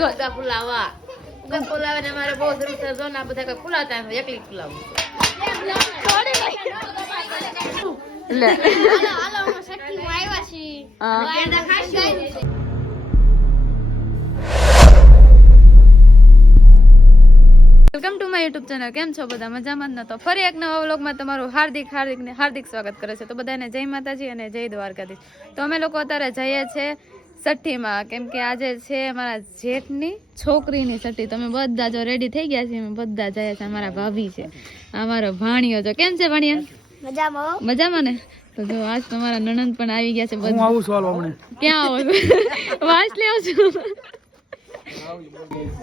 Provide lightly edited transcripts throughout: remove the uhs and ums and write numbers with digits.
બધા ફુલાવા ફુલાવા ને મારે બહુ જરૂર છે જો ના બધા કોઈ ફુલાવતા એકલી ફુલાવું લે હાલો હું સઠ્ઠી માં આવ્યા છી પેંડા ખાશું welcome to my YouTube channel. કેમ છો બધા? મજામાં જ ન? તો ફરી એક નવા વ્લોગમાં તમારું હાર્દિક સ્વાગત કરે છે. તો બધાને જય માતાજી અને જય દ્વારકાધીશ. તો અમે લોકો અત્યારે જઈએ છીએ સઠ્ઠીમાં, કેમ કે આજે છે અમારા જેઠની છોકરીની સઠ્ઠી. તમે બધા જો રેડી થઈ ગયા છે, અમે બધા જઈએ છીએ. અમારા ભાભી છે, અમારો ભાણિયો છે. કેમ છે ભાણિયા? મજામાં ને? તો જો આજ તમારા નણંદ પણ આવી ગયા છે. હું આવું છું હમણાં. ક્યાં આવો? વાંચ લેવો છું.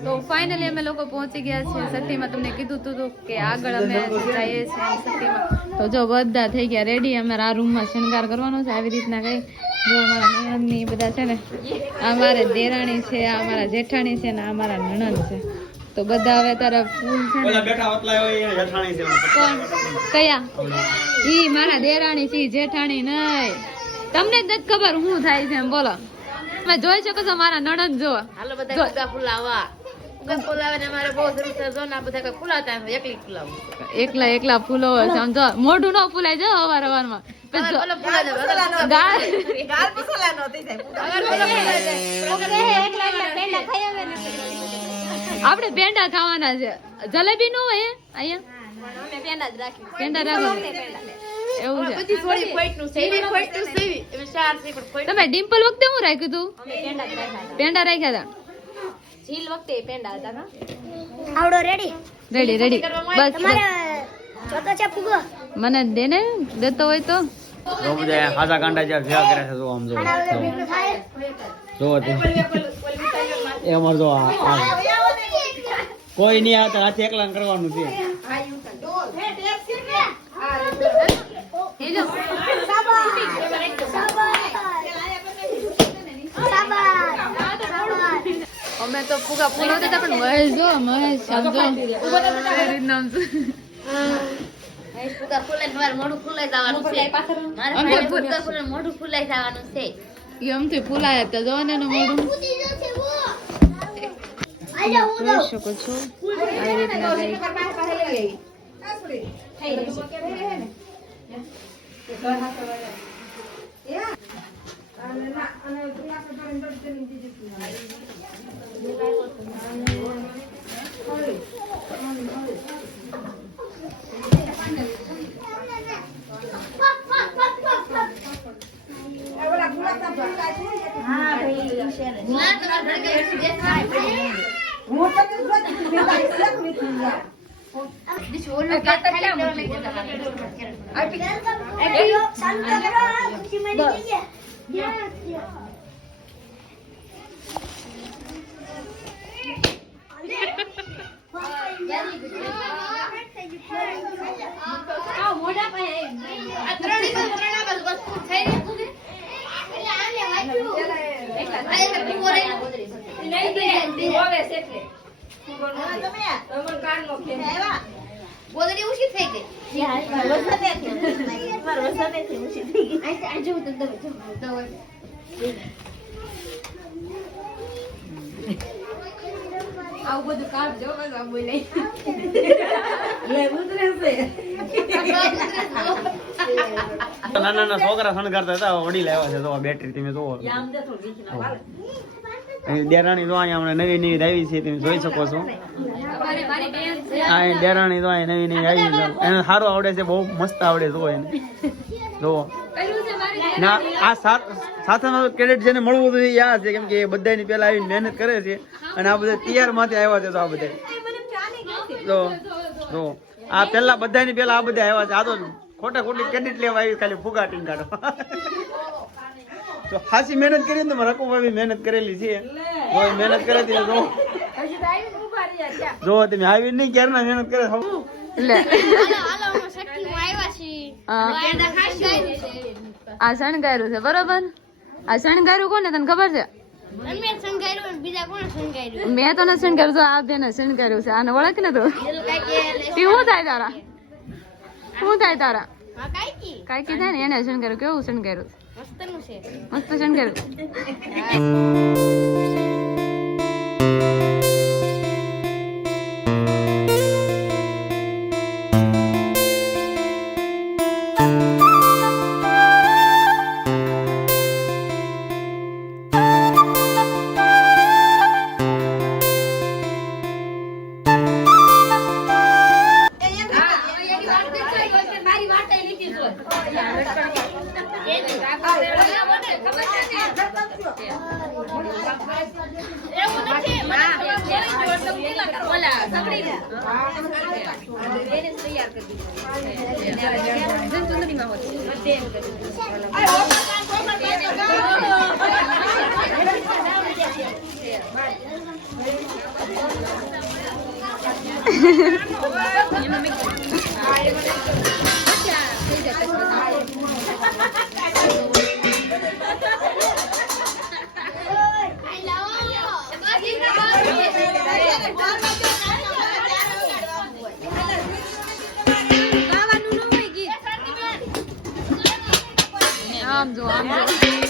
તો ફાઇનલી અમે લોકો પહોંચી ગયા છીએ સઠ્ઠીમાં. તમને કીધું હતું કે આગળ અમે જઈએ છીએ સઠ્ઠીમાં. તો જો બધા થઈ ગયા રેડી. અમારા આ રૂમમાં શણગાર કરવાનો છે આવી રીતના કઈ. જો અમારા નણંદની બધા છે ને, આ મારે દેરાણી છે, આ અમારા જેઠાણી છે ને આ અમારા નણંદ છે. તો બધા હવે તારા ફૂલ છે ને કોણ કયા ઈ મારા દેરાણી છે, જેઠાણી નહીં. તમને જ નથી ખબર શું થાય છે એમ. બોલો, તમે જોઈ શકો છો મારા નણંદ. જો હાલો બધા ફુલાવા ફુલાવા ને મારે બહુ જરૂર છે જો ના બધા કોઈ ફુલાવતા એકલી ફુલાવું એકલા ફૂલો સમજો. મોઢું ન ફૂલાય જો અવાર અવારમાં. આપડે પેંડા ખાવાના છે. જલેબી નો હોય અહીંયા પેંડા રાખો એવું છે. તમે ડિમ્પલ વખતે હું રાખ્યું તું? પેંડા રાખ્યા હતા. ઝીલ વખતે પેંડા હતા. આવડો રેડી રેડી બસ. તમારે જોતો છે ફુગો? મને દે ને, દેતો હોય તો. જો બધા ખાસા કાંડા જ્યાં ભેગા કરે છે. જો આમ જો એ અમાર જો કોઈ નહીં આવતા, હાથે એકલા કરવાનું છે. અમે તો ફુગા ફૂલો હતા પણ મહેશ જો મહેશ સમજો મોઢું ફૂલાઈ જવાનું છે. મોઢું ફૂલાઈ જવાનું છે. એમથી ફૂલાય તો જો ને એનું મોઢું જોઈ શકો છો આવી રીતના બોલડી ઉછી થઈ ગઈ. આવું બધું કામ જો બોલે નાના છોકરા શણગારતા હતા, વડી લાવ્યા છે. તો બેટરી તમે જોવો. દેરાણી તો અહીંયા હમણાં નવી આવી છે, તમે જોઈ શકો છો. હા, દેરાણી તો અહીંયા નવી આવી છે. એને સારું આવડે છે, બહુ મસ્ત આવડે છે એને. જોવો ના, આ સાથેનો ક્રેડિટ જેને મળવું હતું એ યાદ છે, કેમ કે એ બધાની પેલા આવીને મહેનત કરે છે અને આ બધા તૈયાર માંથી આવ્યા છે. તો આ બધા જો આ પેલા બધાની પેલા આ બધા આવ્યા છે. આ તો ખોટી ક્રેડિટ લેવા આવી, ખાલી ફુગા ટીંગાડો. તો ખાસી મહેનત કરી ને રકુભાઈ મહેનત કરેલી છે. મહેનત કરે જો તમે આવી નહીં ક્યારે મહેનત કરે. આ શણગાર્યું છે બરોબર. આ શણગાર્યું કોને તને ખબર છે? મેં તો નથી શણગાર્યું. તો આ બેને શણગાર્યું છે. આને ઓળખ ને તું? શું થાય તારા? કાંઈકી થાય ને એને શણગાર્યું. કેવું શણગાર્યું? મસ્ત શણગાર્યું. આમ જો આમ જો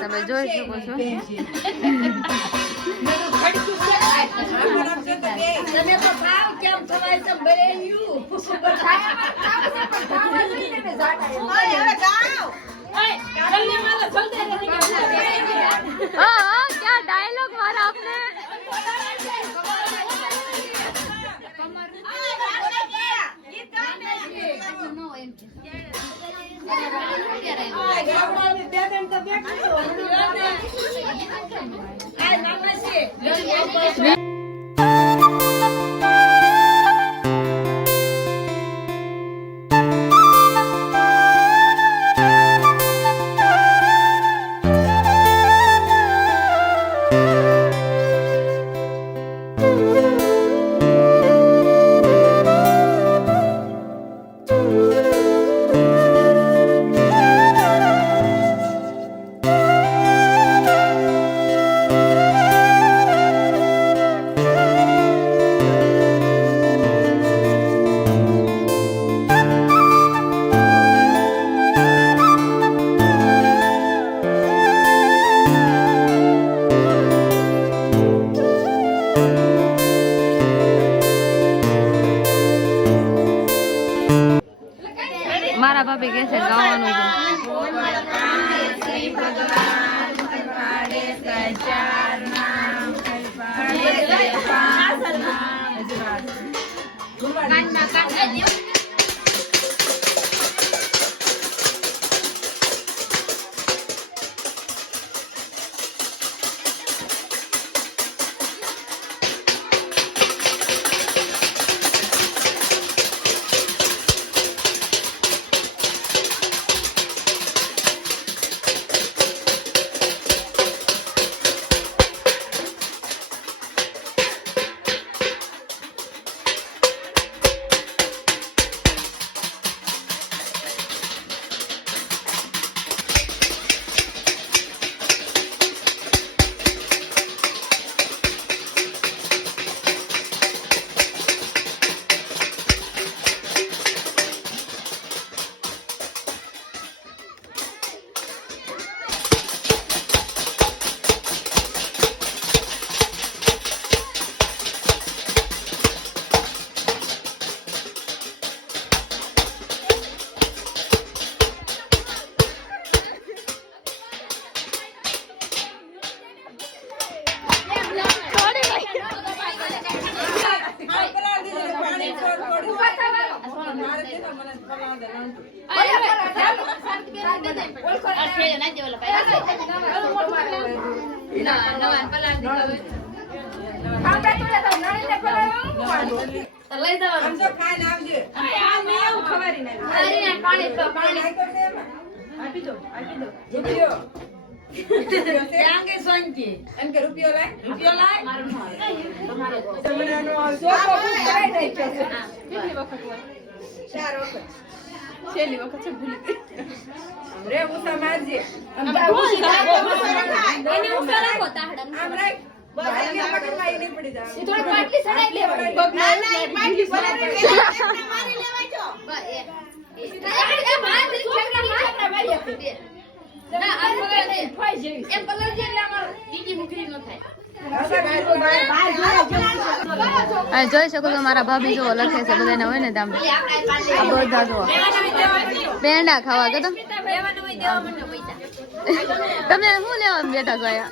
તમે જોઈ શકો છો क्या डायलॉग मारा आपने મારા ભાભી કહે છે ગાવાનું થોડી પાટલી સડાઈ લેવાની. બસ, એ. ના, આ કલર છે. એ કલર છે એટલે અમારે બીજી મુકરી ન થાય. અને જોઈ શકો છો મારા ભાભી જો લખે છે બધાને હોય ને તામ આ બધા જો પેંડા ખાવા કે તો તમે શું લેવા બેઠા છો અહીંયા?